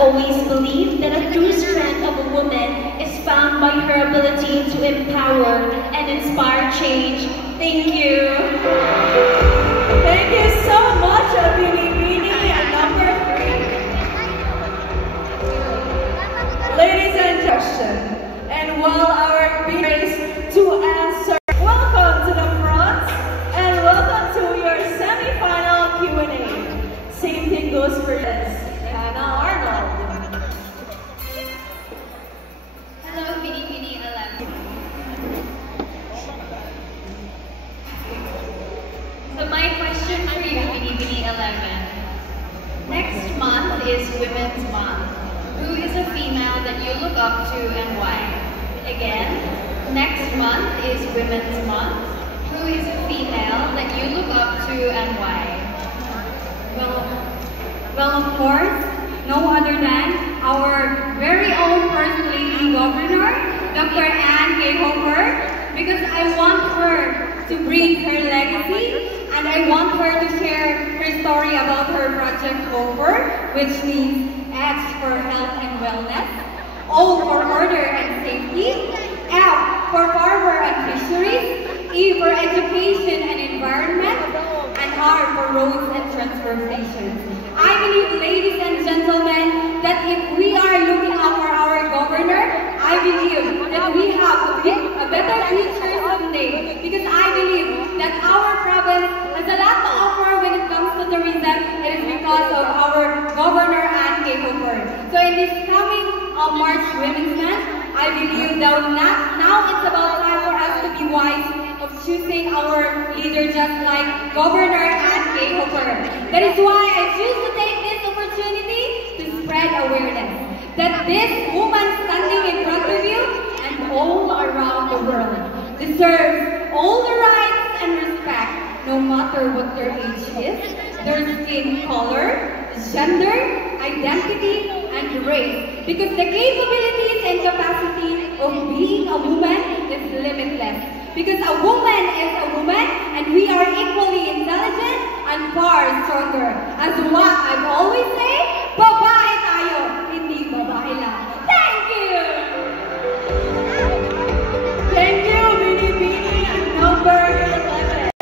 always believed that a true strength of a woman is found by her ability to empower and inspire change. Thank you. Thank you so much, Bini and number 3. Ladies and gentlemen, and while our race to answer, welcome to the front and welcome to your semi-final Q&A. Same thing goes for this. Hannah Arnold. Hello, Bini 11. So my question for you, Bini 11. Next month is Women's Month. Who is a female that you look up to and why? Again, next month is Women's Month. Who is a female that you look up to and why? Well, of course, no other than our very own First Lady Governor, Dr. Ann K. Hooper, because I want her to bring her legacy and I want her to share her story about her Project Hooper, which means H for health and wellness, O for order and safety, F for farmer and fisheries, E for education and environment, and R for roads and transportation. I believe, ladies and gentlemen, that if we are looking out for our governor, I believe that we have a better future someday. Because I believe that our province has a lot to offer when it comes to tourism. It is because of our governor, Ann K. Hooper. So in this coming March Women's Month, I believe that now it's about time for us to be wise of choosing our leader just like Governor Ann K. Hooper. That is why I choose to take this opportunity to spread awareness that this woman standing in front of you and all around the world deserves all the rights and respect, no matter what their age is, their skin color, gender, identity, and race. Because the capabilities and capacity of being a woman is limitless. Because a woman is a woman, and we are equally intelligent and far stronger. As what I've always say, babae tayo, hindi babae lang. Thank you! Thank you, Bini and number 11.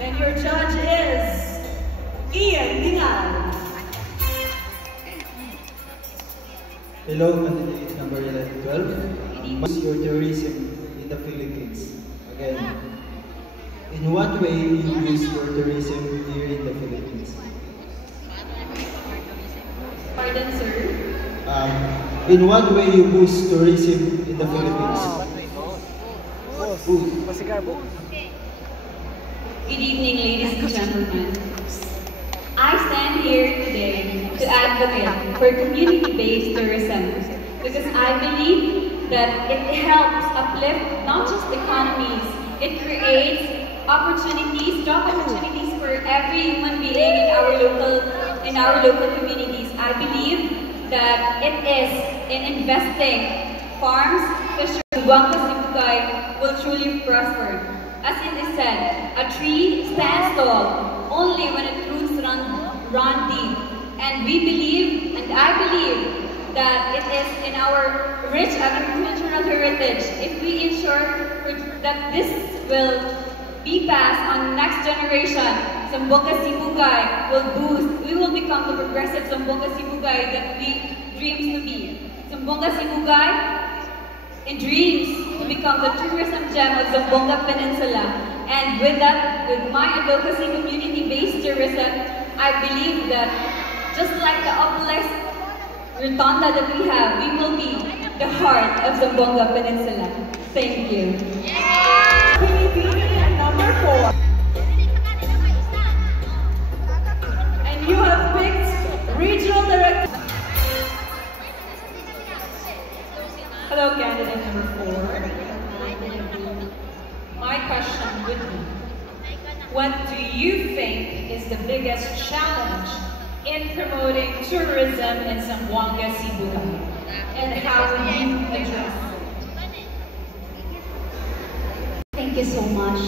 And your judge is Ian Dingal. Hello, candidate number 1112. What's your tourism in the Philippines? Again, in what way you use your tourism here in the Philippines? Pardon, sir? In what way you boost tourism in the Philippines? Good evening, ladies and gentlemen. I stand here today to advocate for community-based tourism because I believe that it helps uplift not just economies, it creates opportunities, job opportunities for every human being in our local communities. I believe that it is in investing farms, fisheries, Zamboanga Sibugay will truly prosper. As it is said, a tree stands tall only when its roots run deep. And we believe, and I believe, that it is in our rich agricultural heritage. If we ensure that this will be passed on next generation, Zamboanga Sibugay will boost. We will become the progressive Zamboanga Sibugay that we dreams to be. Zamboanga Sibugay in dreams to become the tourism gem of Zamboanga Peninsula. And with that, with my advocacy community-based tourism, I believe that just like the obelisk rotunda that we have, we will be the heart of Zamboanga Peninsula. Thank you. Bini and number 4. And you have picked Regional Director. Hello, candidate number 4. My question would be, what do you think is the biggest challenge in promoting tourism in Zamboanga Sibugay? And how will you address it? Thank you so much.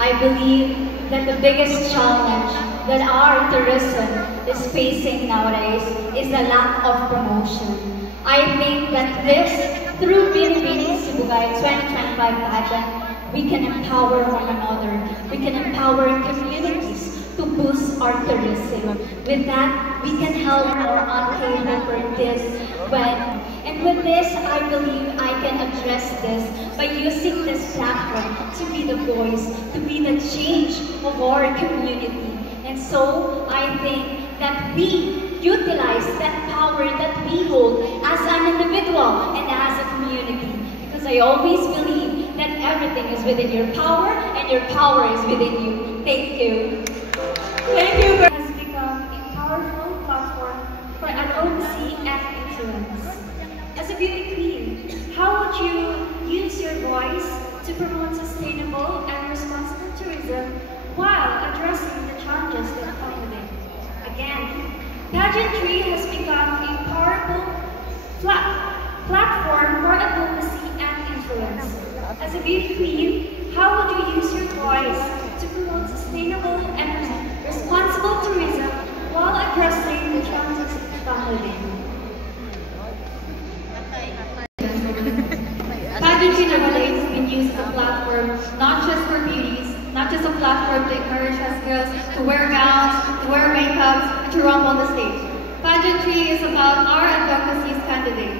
I believe that the biggest challenge that our tourism is facing nowadays is the lack of promotion. I think that this, through Binibining Sibugay 2025 pageant, we can empower one another, we can empower communities to boost our tourism. With that, we can help our K-Hoper this when. And with this, I believe I can address this by using this platform to be the voice, to be the change of our community. And so, I think that we utilize that power that we hold as an individual and as a community. Because I always believe that everything is within your power and your power is within you. Thank you. Thank you. Has become a powerful platform for advocacy and influence. As a beauty queen, how would you use your voice to promote sustainable and responsible tourism while addressing the challenges that come with it? Again, pageantry has become a powerful platform for advocacy and influence. As a beauty queen, how would you use your voice to promote sustainable and responsible tourism while addressing the challenges that come with it? Pageantry nowadays has been used as a platform, not just for beauties, not just a platform to encourage us girls to wear gowns, to wear makeups, to romp on the stage. Pageantry is about our advocacy candidate,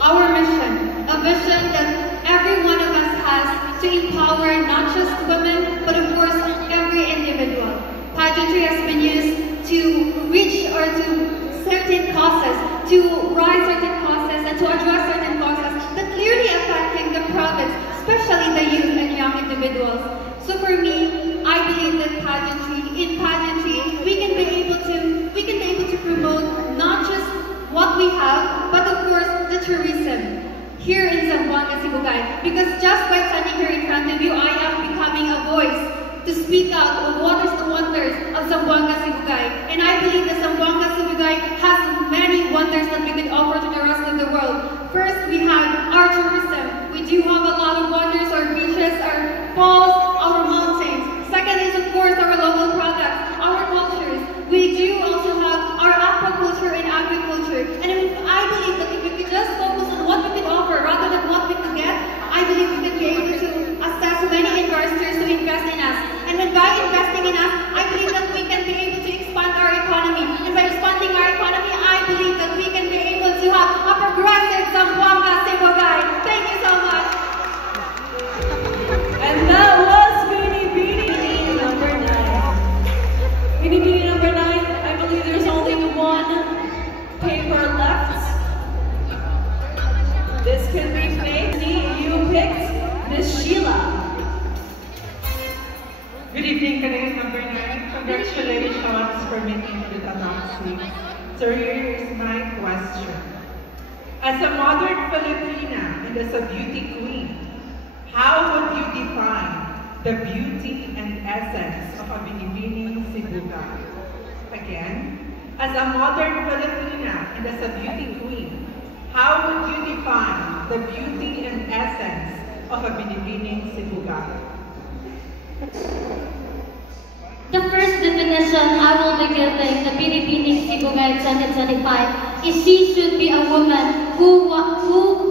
our mission, a vision that every one of us has to empower not just women, but of course every individual. Pageantry has been used to reach or to certain causes, to rise certain causes, and to address certain causes that clearly affecting the province, especially the youth and young individuals. So for me, I believe that in pageantry, we can be able to promote not just what we have, but of course the tourism here in Zamboanga, Sibugay. Because just by standing here in front of you, I am becoming a voice to speak out of what is the wonders of Zamboanga, Sibugay. And I believe that Zamboanga, Sibugay has many wonders that we could offer to the rest of the world. First, we have our tourism. We do have a lot of wonders, our beaches, our falls, our mountains. Second is, of course, our local products, our cultures. We do also have our aquaculture and agriculture. And I believe that if we could just focus on what we could offer rather than what we could get, I believe we could be able to assess many investors to invest in us. And then by investing in us, I believe that we can be able to expand our economy. And by expanding our economy, I believe that we can be able to have a progressive Zamboanga, Sibugay. Thank you so much. And that was Binibining number 9. Binibining number 9, I believe there's only one paper left. This can be fake. You picked Miss Sheila. Good evening, candidate number 9. Congratulations for making the announcement. So here is my question. As a modern Filipina and as a beauty queen, how would you define the beauty and essence of a Binibining Sibugay? Again, as a modern Filipina and as a beauty queen, how would you define the beauty and essence of a Binibining Sibugay? The first definition I will be giving the Binibining Sibugay 2025 is she should be a woman who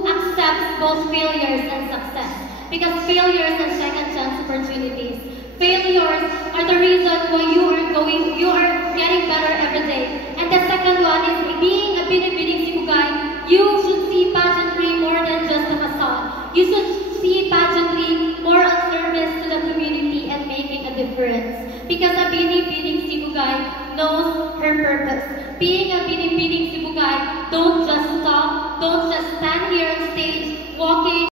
accepts both failures and success. Because failures and second chance opportunities. Failures are the reason why you are getting better every day. And the second one is being a Binibining Sibugay, you should see pageantry more than just a facade. You should see pageantry more on service to the community and making a difference. Because a Binibining Sibugay knows her purpose. Being a Binibining Sibugay, don't just stop, don't just stand here on stage, walking